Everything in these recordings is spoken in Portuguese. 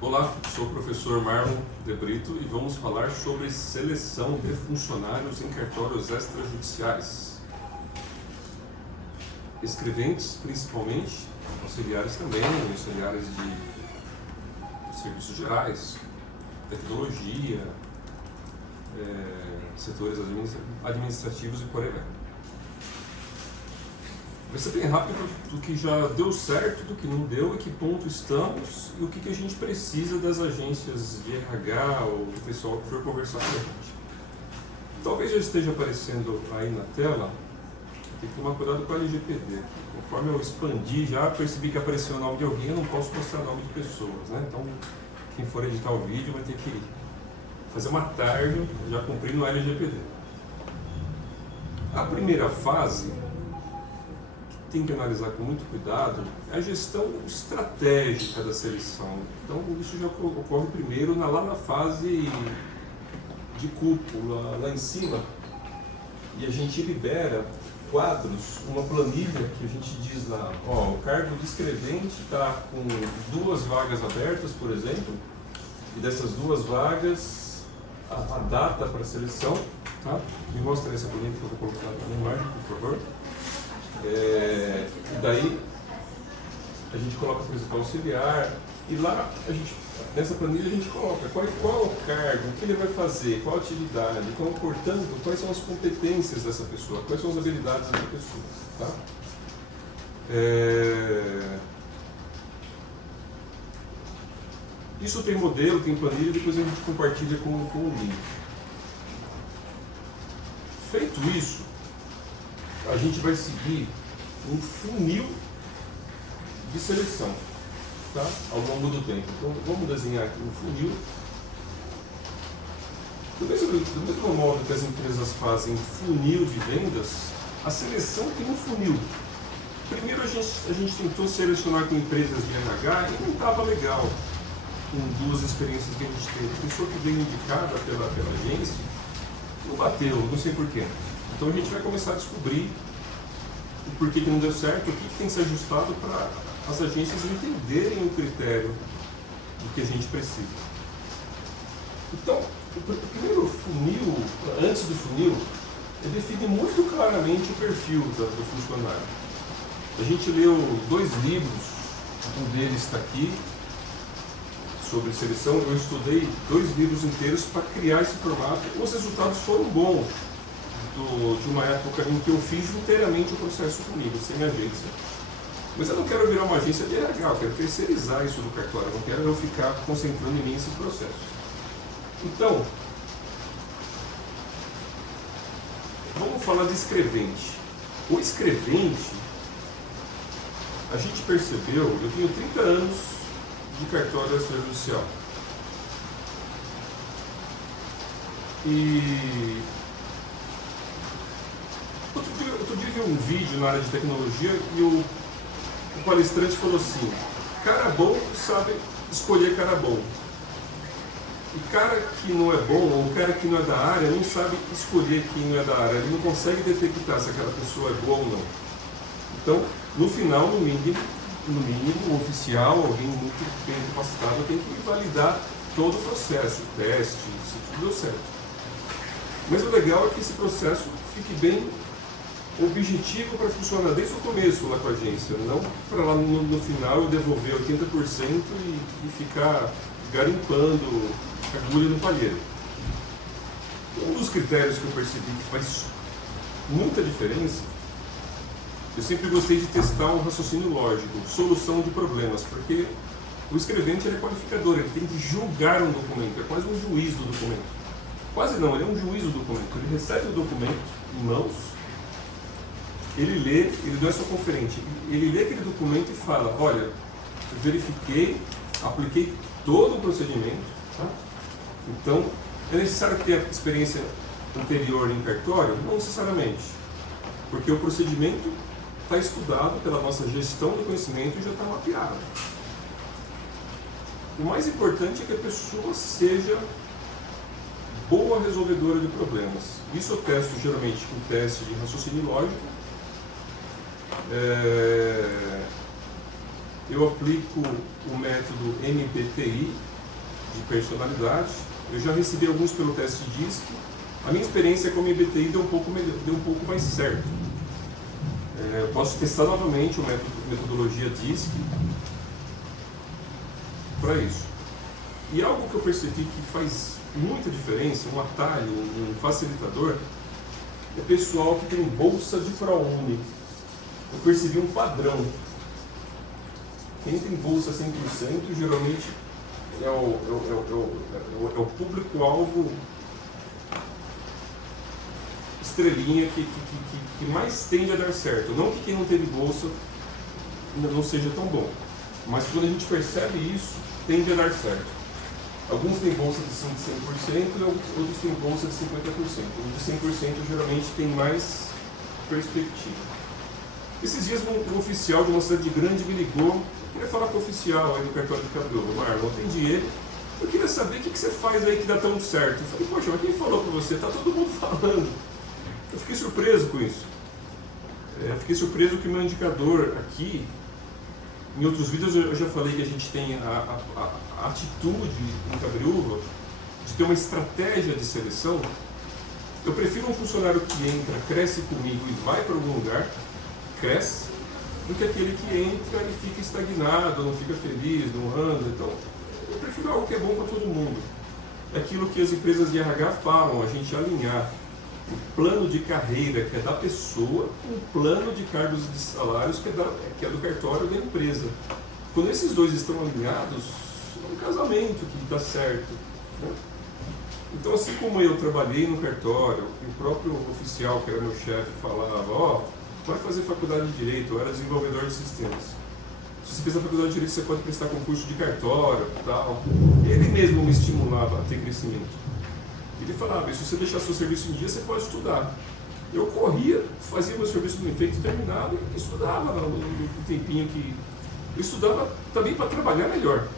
Olá, sou o professor Marlon de Brito e vamos falar sobre seleção de funcionários em cartórios extrajudiciais. Escreventes, principalmente, auxiliares também, auxiliares de serviços gerais, tecnologia, setores administrativos e por aí vai. Vai ser bem rápido do que já deu certo, do que não deu, em que ponto estamos e o que a gente precisa das agências de RH ou do pessoal que for conversar com a gente. Talvez já esteja aparecendo aí na tela, tem que tomar cuidado com a LGPD. Conforme eu expandi, já percebi que apareceu o nome de alguém, eu não posso mostrar nome de pessoas, né? Então, quem for editar o vídeo vai ter que fazer uma tarde já cumprindo a LGPD. A primeira fase tem que analisar com muito cuidado a gestão estratégica da seleção. Então, isso já ocorre primeiro lá na fase de cúpula, lá em cima, e a gente libera quadros, uma planilha que a gente diz lá, ó, o cargo de escrevente está com 2 vagas abertas, por exemplo, e dessas 2 vagas, a data para a seleção, tá? Me mostra essa planilha que eu vou colocar na imagem, por favor. E daí a gente coloca o principal auxiliar e lá nessa planilha a gente coloca qual o cargo, o que ele vai fazer, qual a atividade, então, portanto, quais são as competências dessa pessoa, quais são as habilidades dessa pessoa, tá? Isso tem modelo, tem planilha, depois a gente compartilha com o link. Feito isso, a gente vai seguir um funil de seleção, tá? Ao longo do tempo. Então, vamos desenhar aqui um funil. Do mesmo modo que as empresas fazem funil de vendas, a seleção tem um funil. Primeiro a gente tentou selecionar com empresas de RH e não estava legal com 2 experiências que a gente teve. A pessoa que veio indicada pela agência não bateu, não sei porquê. Então a gente vai começar a descobrir o porquê que não deu certo, o que tem que ser ajustado para as agências entenderem o critério do que a gente precisa. Então, o primeiro funil, antes do funil, ele define muito claramente o perfil do funcionário. A gente leu 2 livros, um deles está aqui, sobre seleção. Eu estudei 2 livros inteiros para criar esse formato. Os resultados foram bons. De uma época em que eu fiz inteiramente o processo comigo, sem agência. Mas eu não quero virar uma agência de RH, eu quero terceirizar isso do cartório, eu não quero eu ficar concentrando em mim esses processos. Então, vamos falar de escrevente. O escrevente, a gente percebeu, eu tenho 30 anos de cartório extrajudicial. E outro dia vi um vídeo na área de tecnologia e o palestrante falou assim: cara bom sabe escolher cara bom. E cara que não é bom, ou cara que não é da área, não sabe escolher quem não é da área. Ele não consegue detectar se aquela pessoa é boa ou não. Então, no final, no mínimo, o oficial, alguém muito bem capacitado, tem que validar todo o processo, o teste, se tudo deu certo. Mas o legal é que esse processo fique bem objetivo para funcionar desde o começo lá com a agência, não para lá no final eu devolver 80% e ficar garimpando agulha no palheiro. Um dos critérios que eu percebi que faz muita diferença, eu sempre gostei de testar o raciocínio lógico, solução de problemas, porque o escrevente é qualificador, ele tem que julgar um documento, é quase um juiz do documento. Quase não, ele é um juiz do documento, ele recebe o documento em mãos, ele lê, ele não é só conferente, ele lê aquele documento e fala: olha, eu verifiquei, apliquei todo o procedimento, tá? Então, é necessário ter a experiência anterior em cartório? Não necessariamente, porque o procedimento está estudado pela nossa gestão do conhecimento e já está mapeado. O mais importante é que a pessoa seja boa resolvedora de problemas. Isso eu testo geralmente com teste de raciocínio lógico, eu aplico o método MBTI de personalidade. Eu já recebi alguns pelo teste DISC. A minha experiência com o MBTI deu um pouco mais certo. Eu posso testar novamente a metodologia DISC para isso. E algo que eu percebi que faz muita diferença, um atalho, um facilitador, é pessoal que tem bolsa de ProUni. Eu percebi um padrão. Quem tem bolsa 100% geralmente é o público-alvo estrelinha que mais tende a dar certo. Não que quem não teve bolsa não seja tão bom, mas quando a gente percebe isso, tende a dar certo. Alguns têm bolsa de 100% e outros têm bolsa de 50%. O de 100% geralmente tem mais perspectiva. Esses dias um oficial de uma cidade grande me ligou. Eu queria falar com o oficial aí do cartório de Cabreúva. Marlon, atendi ele. Eu queria saber o que você faz aí que dá tão certo. Eu falei, poxa, mas quem falou pra você? Tá todo mundo falando. Eu fiquei surpreso com isso. Fiquei surpreso que o meu indicador aqui, em outros vídeos eu já falei que a gente tem a atitude em Cabreúva de ter uma estratégia de seleção. Eu prefiro um funcionário que entra, cresce comigo e vai para algum lugar, cresce, do que aquele que entra e fica estagnado, não fica feliz, não anda. Então, eu prefiro algo que é bom para todo mundo. É aquilo que as empresas de RH falam, a gente alinhar o plano de carreira, que é da pessoa, com o plano de cargos e de salários, que é do cartório da empresa. Quando esses dois estão alinhados, é um casamento que dá certo, né? Então, assim como eu trabalhei no cartório, e o próprio oficial, que era meu chefe, falava, vai fazer faculdade de Direito, eu era desenvolvedor de sistemas. Se você fez a faculdade de Direito, você pode prestar concurso de cartório e tal. Ele mesmo me estimulava a ter crescimento. Ele falava, se você deixar seu serviço em dia, você pode estudar. Eu corria, fazia meu serviço bem feito, terminava e estudava no tempinho que... Eu estudava também para trabalhar melhor.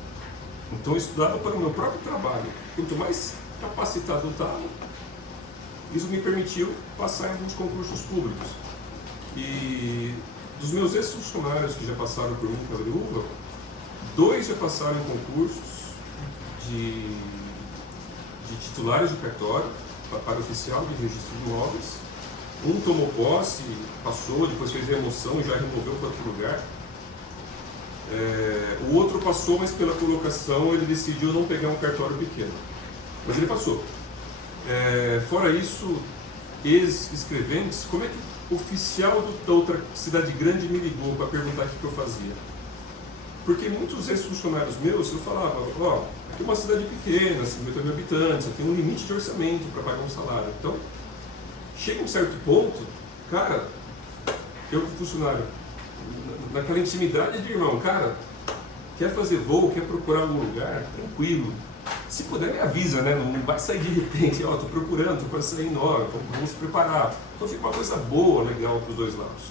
Então eu estudava para o meu próprio trabalho. Quanto mais capacitado eu estava, isso me permitiu passar em alguns concursos públicos. E dos meus ex-funcionários que já passaram por mim em Cabreúva, 2 já passaram em concursos de titulares de cartório, para oficial de registro de imóveis. Um tomou posse, passou, depois fez remoção e já removeu para outro lugar. O outro passou, mas pela colocação ele decidiu não pegar um cartório pequeno. Mas ele passou. Fora isso, ex-escreventes, como é que o oficial da outra cidade grande me ligou para perguntar o que eu fazia? Porque muitos ex-funcionários meus, eu falava, aqui é uma cidade pequena, 50 mil habitantes, eu tenho um limite de orçamento para pagar um salário. Então, chega um certo ponto, cara, eu funcionário, naquela intimidade de irmão, cara, quer fazer voo, quer procurar algum lugar, tranquilo. Se puder, me avisa, né? Não vai sair de repente, tô procurando, tô para sair em hora, vamos se preparar. Então fica uma coisa boa, legal para os dois lados.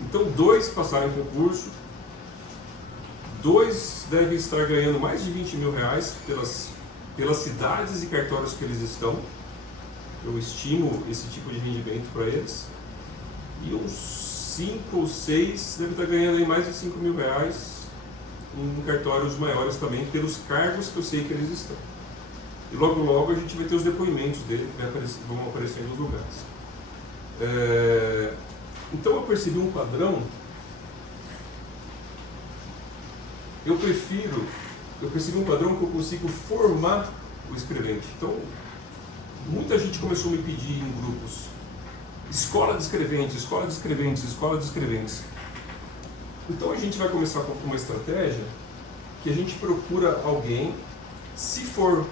Então 2 passaram em concurso, 2 devem estar ganhando mais de 20 mil reais pelas cidades e cartórios que eles estão. Eu estimo esse tipo de rendimento para eles. E uns 5 ou 6 devem estar ganhando aí mais de 5 mil reais em cartórios maiores também, pelos cargos que eu sei que eles estão. E logo logo a gente vai ter os depoimentos dele que vão aparecer nos lugares. Então eu percebi um padrão. Eu percebi um padrão que eu consigo formar o escrevente. Então, muita gente começou a me pedir em grupos: escola de escreventes, escola de escreventes, escola de escreventes. Então a gente vai começar com uma estratégia que a gente procura alguém, se for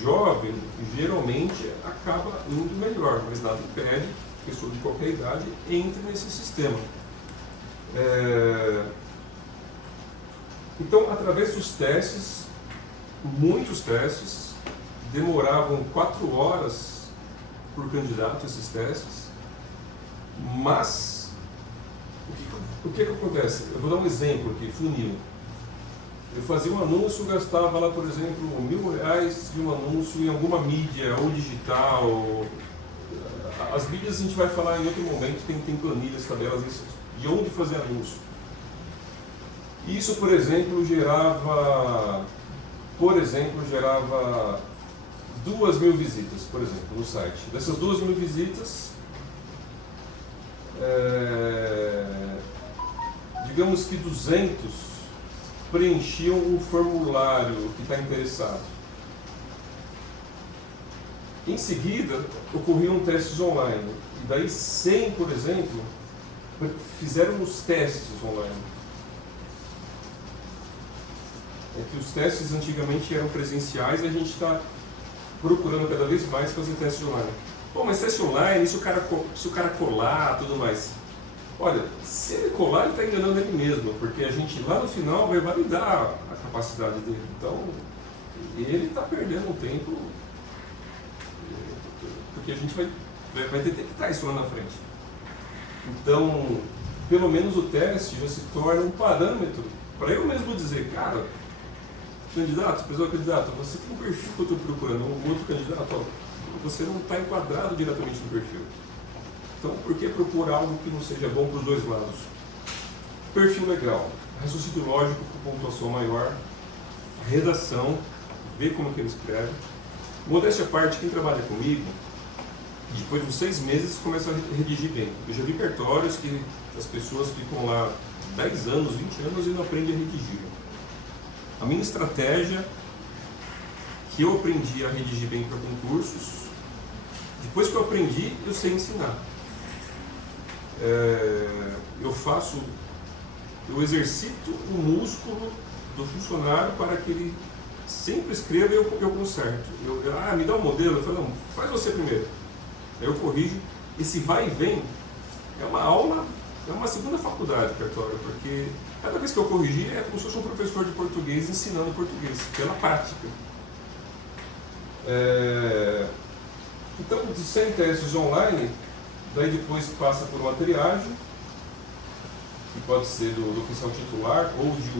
jovem, geralmente acaba indo melhor, mas nada impede que pessoa de qualquer idade entre nesse sistema. Então, através dos testes, muitos testes, demoravam 4 horas por candidato esses testes, mas o que acontece? Eu vou dar um exemplo aqui, funil. Eu fazia um anúncio, gastava lá, por exemplo, R$1.000 de um anúncio em alguma mídia, ou digital. As mídias a gente vai falar em outro momento, tem planilhas, tabelas, de onde fazer anúncio. Isso, por exemplo, gerava 2.000 visitas, por exemplo, no site. Dessas 2.000 visitas, digamos que 200 preenchiam o formulário que está interessado. Em seguida, ocorriam testes online. E daí 100, por exemplo, fizeram os testes online. É que os testes antigamente eram presenciais e a gente está procurando cada vez mais fazer testes online. Bom, mas teste online, se o cara colar, tudo mais. Olha, se ele colar, ele está enganando ele mesmo, porque a gente lá no final vai validar a capacidade dele. Então, ele está perdendo um tempo, porque a gente vai detectar isso lá na frente. Então, pelo menos o teste já se torna um parâmetro para eu mesmo dizer, cara, candidato, você tem um perfil que eu estou procurando, um outro candidato, ó, você não está enquadrado diretamente no perfil. Então, por que procurar algo que não seja bom para os dois lados? Perfil legal, raciocínio lógico com pontuação maior, redação, ver como que ele escreve. Modéstia à parte, quem trabalha comigo, depois de 6 meses começa a redigir bem. Eu já vi cartórios que as pessoas ficam lá 10 anos, 20 anos e não aprendem a redigir. A minha estratégia, que eu aprendi a redigir bem para concursos, depois que eu aprendi, eu sei ensinar. Eu exercito o músculo do funcionário para que ele sempre escreva e eu conserto. Me dá um modelo, eu falo, não, faz você primeiro. Aí eu corrijo. Esse vai e vem é uma aula, é uma segunda faculdade, cartório, porque cada vez que eu corrigir é como se fosse um professor de português ensinando português, pela prática. Então, de 100 testes online, daí depois passa por uma triagem, que pode ser do oficial titular ou de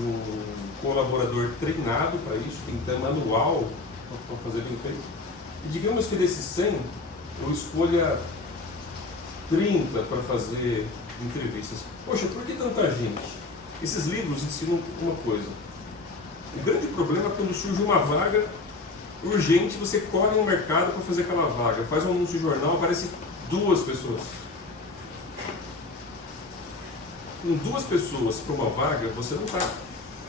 um colaborador treinado para isso, tem que ter manual para fazer bem feito. E digamos que desses 100, eu escolha 30 para fazer entrevistas. Poxa, por que tanta gente? Esses livros ensinam uma coisa. O grande problema é quando surge uma vaga urgente, você corre no mercado para fazer aquela vaga, faz um anúncio de jornal, aparece 2 pessoas. Com 2 pessoas para uma vaga, você não está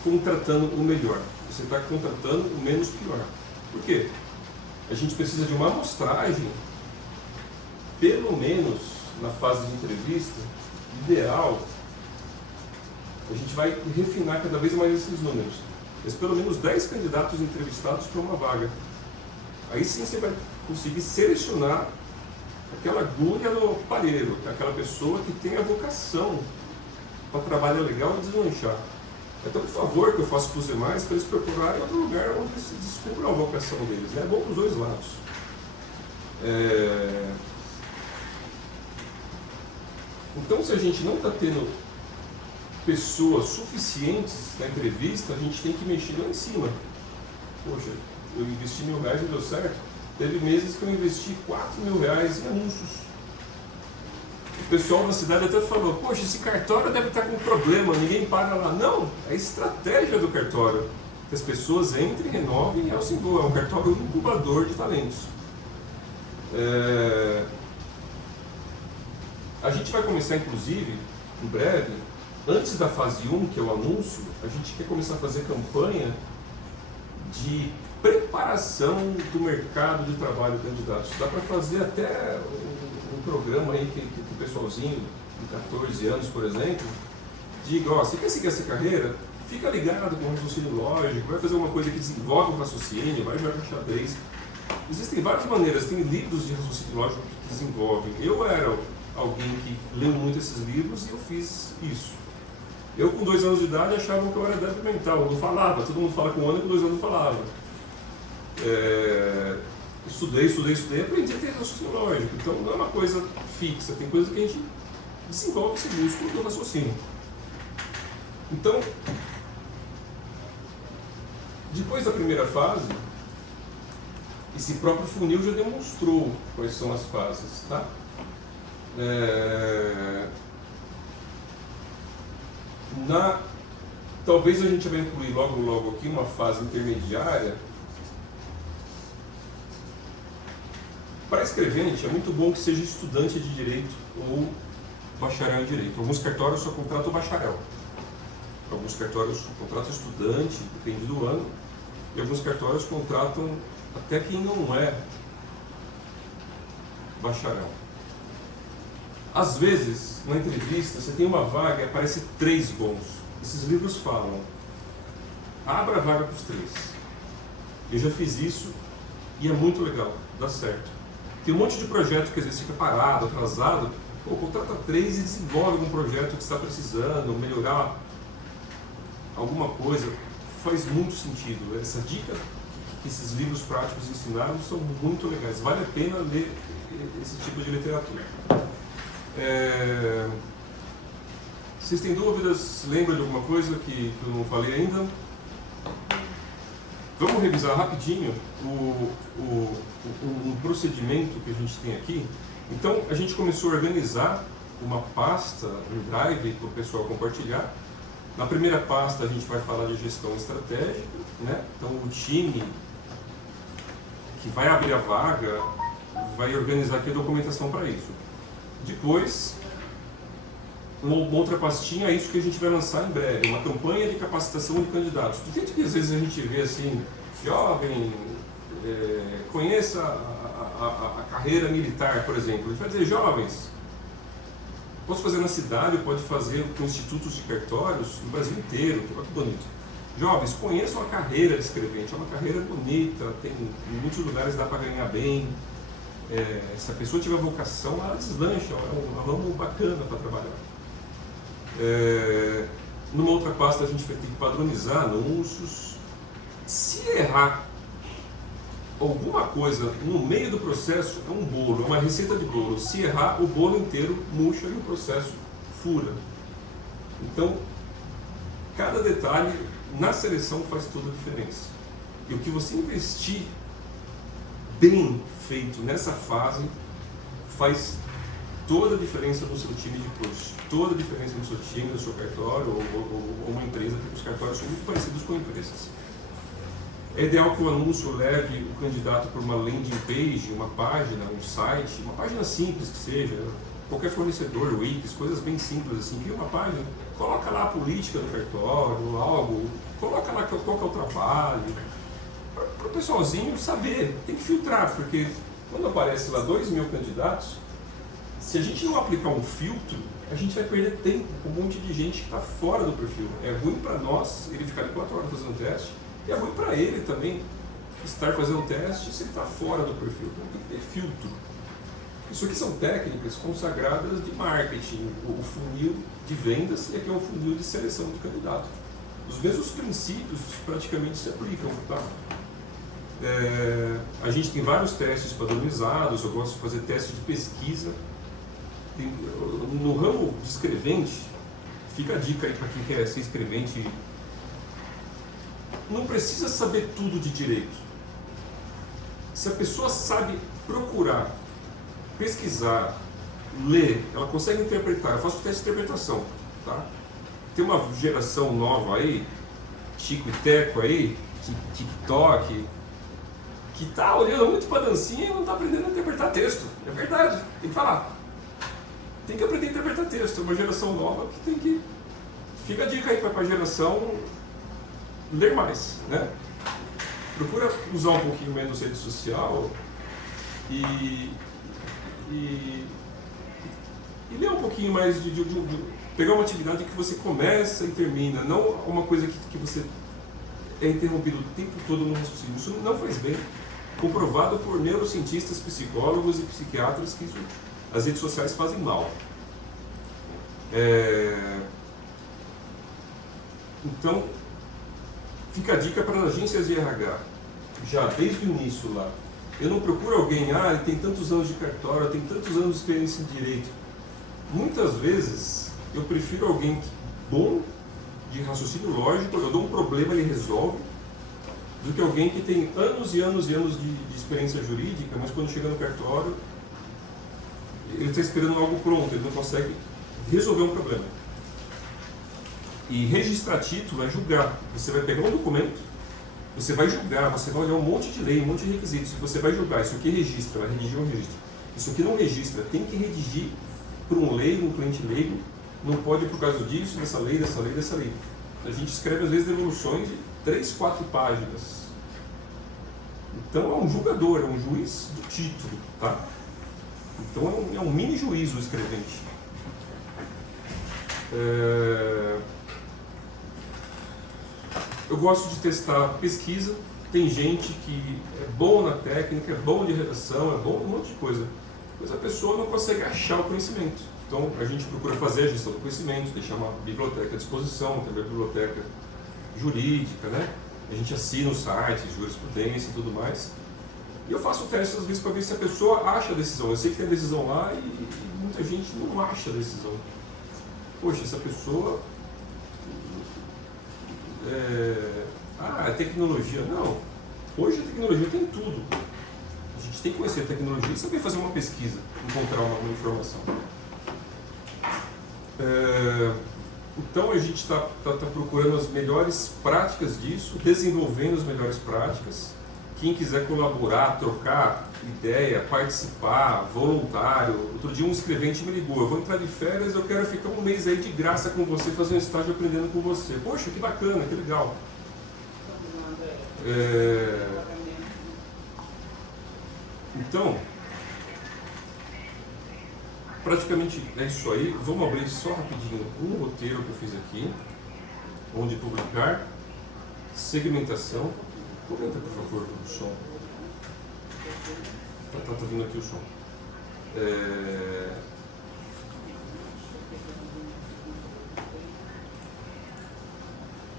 contratando o melhor, você está contratando o menos pior. Por quê? A gente precisa de uma amostragem, pelo menos na fase de entrevista, ideal, a gente vai refinar cada vez mais esses números. Mas pelo menos 10 candidatos entrevistados para uma vaga. Aí sim você vai conseguir selecionar aquela agulha no palheiro, aquela pessoa que tem a vocação para trabalho legal e deslanchar. Então, por favor, que eu faço para os demais, para eles procurarem outro lugar onde eles descubram a vocação deles. É bom para os dois lados. Então, se a gente não está tendo pessoas suficientes na entrevista, a gente tem que mexer lá em cima. Poxa, eu investi R$1.000 e não deu certo. Teve meses que eu investi R$4.000 em anúncios. O pessoal da cidade até falou, poxa, esse cartório deve estar com problema, ninguém paga lá. Não, é a estratégia do cartório. Que as pessoas entrem, renovem e assim voam. É um cartório incubador de talentos. A gente vai começar, inclusive, em breve, antes da fase 1, que é o anúncio, a gente quer começar a fazer campanha de preparação do mercado de trabalho de candidatos. Dá para fazer até um programa aí que o pessoalzinho de 14 anos, por exemplo, diga, ó, você quer seguir essa carreira? Fica ligado com o raciocínio lógico, vai fazer uma coisa que desenvolve o raciocínio, vai jogar xadrez. Existem várias maneiras, tem livros de raciocínio lógico que desenvolvem. Eu era alguém que leu muito esses livros e eu fiz isso. Eu, com 2 anos de idade, achava que eu era débil mental, eu não falava, todo mundo fala com 1 ano e com 2 anos não falava. Estudei, aprendi a ter raciocínio lógico. Então não é uma coisa fixa, tem coisa que a gente desenvolve esse músculo do raciocínio. Então, depois da primeira fase, esse próprio funil já demonstrou quais são as fases, tá? Talvez a gente vai incluir logo aqui uma fase intermediária. Para escrevente é muito bom que seja estudante de direito ou bacharel em direito. Alguns cartórios só contratam bacharel. Alguns cartórios contratam estudante, depende do ano. E alguns cartórios contratam até quem não é bacharel. Às vezes, na entrevista, você tem uma vaga e aparece 3 bons. Esses livros falam, abra a vaga para os 3. Eu já fiz isso e é muito legal, dá certo. Tem um monte de projeto que às vezes fica parado, atrasado. Pô, contrata 3 e desenvolve algum projeto que está precisando, melhorar alguma coisa. Faz muito sentido. Essa dica que esses livros práticos ensinaram são muito legais. Vale a pena ler esse tipo de literatura. Vocês têm dúvidas? Lembram de alguma coisa que eu não falei ainda? Vamos revisar rapidinho um procedimento que a gente tem aqui. Então, a gente começou a organizar uma pasta no Drive para o pessoal compartilhar. Na primeira pasta, a gente vai falar de gestão estratégica, né? Então, o time que vai abrir a vaga vai organizar aqui a documentação para isso. Depois, uma outra pastinha é isso que a gente vai lançar em breve, uma campanha de capacitação de candidatos. Do jeito que às vezes a gente vê assim, jovem, conheça a carreira militar, por exemplo. A gente vai dizer, jovens, posso fazer na cidade, pode fazer com institutos de cartórios no Brasil inteiro, que é bonito. Jovens, conheçam a carreira de escrevente, é uma carreira bonita, tem, em muitos lugares dá para ganhar bem. Se a pessoa tiver vocação, ela deslancha, é um ramo bacana para trabalhar. Numa outra pasta a gente vai ter que padronizar anúncios. Se errar alguma coisa no meio do processo, é um bolo, é uma receita de bolo. Se errar, o bolo inteiro murcha e o processo fura. Então, cada detalhe na seleção faz toda a diferença. E o que você investir bem feito nessa fase faz toda a diferença no seu time depois. Toda a diferença no seu time, no seu cartório ou uma empresa, porque os cartórios são muito parecidos com empresas. É ideal que o anúncio leve o candidato para uma landing page, uma página, um site, uma página simples que seja, qualquer fornecedor, Wix, coisas bem simples assim, cria uma página, coloca lá a política do cartório, algo, coloca lá qual que é o trabalho, para o pessoalzinho saber, tem que filtrar, porque quando aparece lá 2.000 candidatos, se a gente não aplicar um filtro, a gente vai perder tempo com um monte de gente que está fora do perfil. É ruim para nós ele ficar 4 horas fazendo teste, e é ruim para ele também estar fazendo teste se ele está fora do perfil. Então tem que ter filtro. Isso aqui são técnicas consagradas de marketing, o funil de vendas e aqui é um funil de seleção de candidato. Os mesmos princípios praticamente se aplicam, tá? A gente tem vários testes padronizados, eu gosto de fazer teste de pesquisa. No ramo de escrevente, fica a dica aí para quem quer ser escrevente, não precisa saber tudo de direito. Se a pessoa sabe procurar, pesquisar, ler, ela consegue interpretar. Eu faço teste de interpretação, tá? Tem uma geração nova aí, Chico e Teco aí, TikTok, que tá olhando muito para dancinha e não tá aprendendo a interpretar texto. É verdade, tem que falar. Tem que aprender a interpretar texto. É uma geração nova que tem que... Fica a dica aí para a geração ler mais, né? Procura usar um pouquinho menos rede social e ler um pouquinho mais pegar uma atividade que você começa e termina, não uma coisa que você é interrompido o tempo todo no raciocínio. Isso não faz bem. Comprovado por neurocientistas, psicólogos e psiquiatras que as redes sociais fazem mal. Então, fica a dica para as agências de RH, já desde o início lá. Eu não procuro alguém, ele tem tantos anos de cartório, tem tantos anos de experiência em direito. Muitas vezes, eu prefiro alguém bom, de raciocínio lógico, eu dou um problema, ele resolve, do que alguém que tem anos e anos e anos de experiência jurídica, mas quando chega no cartório, ele está esperando algo pronto, ele não consegue resolver um problema. E registrar título é julgar. Você vai pegar um documento, você vai julgar, você vai olhar um monte de lei, um monte de requisitos, você vai julgar, isso aqui registra, vai redigir um registro. Isso aqui não registra, tem que redigir para um leigo, um cliente leigo, não pode por causa disso, dessa lei, dessa lei, dessa lei. A gente escreve às vezes devoluções de 3, 4 páginas. Então é um julgador, é um juiz do título, tá? Então é um mini juiz o escrevente. Eu gosto de testar pesquisa. Tem gente que é bom na técnica, é bom de redação, é bom em um monte de coisa. Mas a pessoa não consegue achar o conhecimento. Então a gente procura fazer a gestão do conhecimento, deixar uma biblioteca à disposição, tem a biblioteca jurídica, né? A gente assina os sites, jurisprudência e tudo mais. E eu faço testes às vezes para ver se a pessoa acha a decisão. Eu sei que tem a decisão lá e muita gente não acha a decisão. Poxa, essa pessoa... é tecnologia. Não. Hoje a tecnologia tem tudo. A gente tem que conhecer a tecnologia e saber fazer uma pesquisa, encontrar uma informação. Então a gente está procurando as melhores práticas disso, desenvolvendo as melhores práticas. Quem quiser colaborar, trocar ideia, participar, voluntário. Outro dia um escrevente me ligou, eu vou entrar de férias, eu quero ficar um mês aí de graça com você, fazer um estágio aprendendo com você. Poxa, que bacana, que legal. Então, praticamente é isso aí. Vamos abrir só rapidinho um roteiro que eu fiz aqui, onde publicar, segmentação. Comenta, por favor, o som. Tá vindo aqui o som.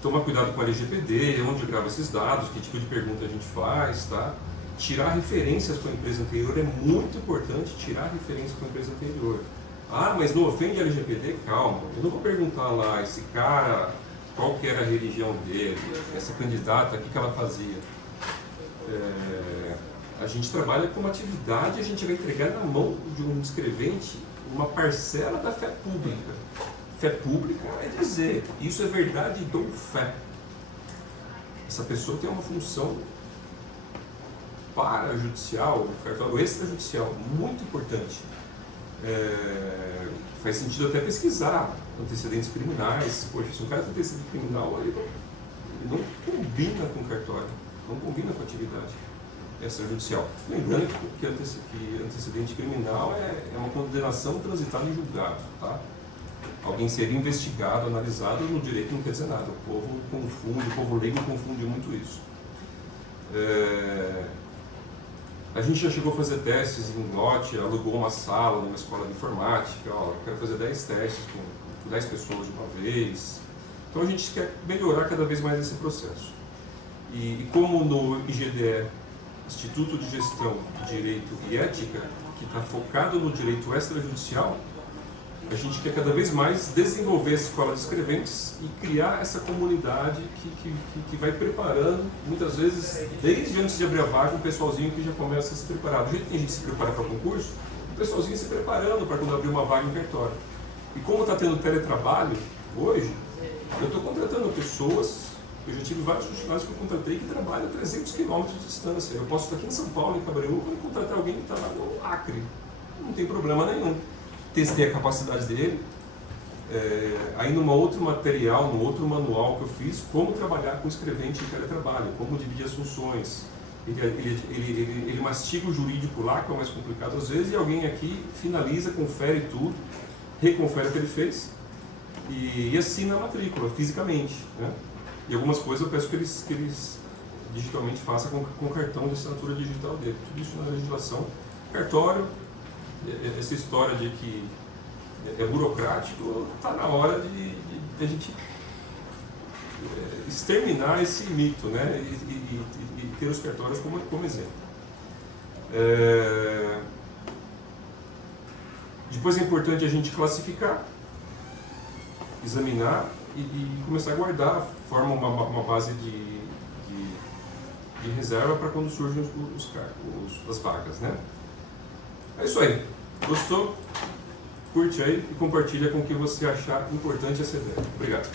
Tomar cuidado com a LGPD, onde eu gravo esses dados, que tipo de pergunta a gente faz, tá? Tirar referências com a empresa anterior é muito importante, tirar referências com a empresa anterior. Ah, mas não ofende a LGPD? Calma, eu não vou perguntar lá, esse cara, qual que era a religião dele, essa candidata, o que ela fazia. A gente trabalha com uma atividade, a gente vai entregar na mão de um escrevente uma parcela da fé pública. Fé pública é dizer, isso é verdade e dou fé. Essa pessoa tem uma função parajudicial, cartório extrajudicial, muito importante. Faz sentido até pesquisar antecedentes criminais. Poxa, se um cara tem antecedente criminal, ele não combina com o cartório, não combina com a atividade extrajudicial. Lembrando que antecedente criminal é uma condenação transitada em julgado, tá? Alguém ser investigado, analisado, no direito não quer dizer nada. O povo confunde, o povo leigo confunde muito isso. A gente já chegou a fazer testes em lote, alugou uma sala numa escola de informática, eu quero fazer 10 testes com 10 pessoas de uma vez. Então a gente quer melhorar cada vez mais esse processo. E como no IGDE, Instituto de Gestão, Direito e Ética, que está focado no direito extrajudicial, a gente quer cada vez mais desenvolver essa escola de escreventes e criar essa comunidade que vai preparando, muitas vezes, desde antes de abrir a vaga, um pessoalzinho que já começa a se preparar. Do jeito que tem gente que se prepara para concurso, o pessoalzinho se preparando para quando abrir uma vaga em cartório. E como está tendo teletrabalho hoje, eu estou contratando pessoas, eu já tive vários funcionários que eu contratei que trabalham a 300 km de distância. Eu posso estar aqui em São Paulo, em Cabreúva, e contratar alguém que está lá no Acre. Não tem problema nenhum. Testei a capacidade dele, aí num outro material, num outro manual que eu fiz, como trabalhar com escrevente em teletrabalho, como dividir as funções. Ele mastiga o jurídico lá, que é o mais complicado às vezes, e alguém aqui finaliza, confere tudo, reconfere o que ele fez e assina a matrícula fisicamente, né? E algumas coisas eu peço que eles digitalmente façam com o cartão de assinatura digital dele. Tudo isso na legislação. Cartório, essa história de que é burocrático, está na hora de a gente exterminar esse mito, né? E ter os cartórios como exemplo. Depois é importante a gente classificar, examinar e começar a guardar, forma uma base de reserva para quando surgem as vagas, né? É isso aí. Gostou? Curte aí e compartilha com o que você achar importante essa ideia. Obrigado.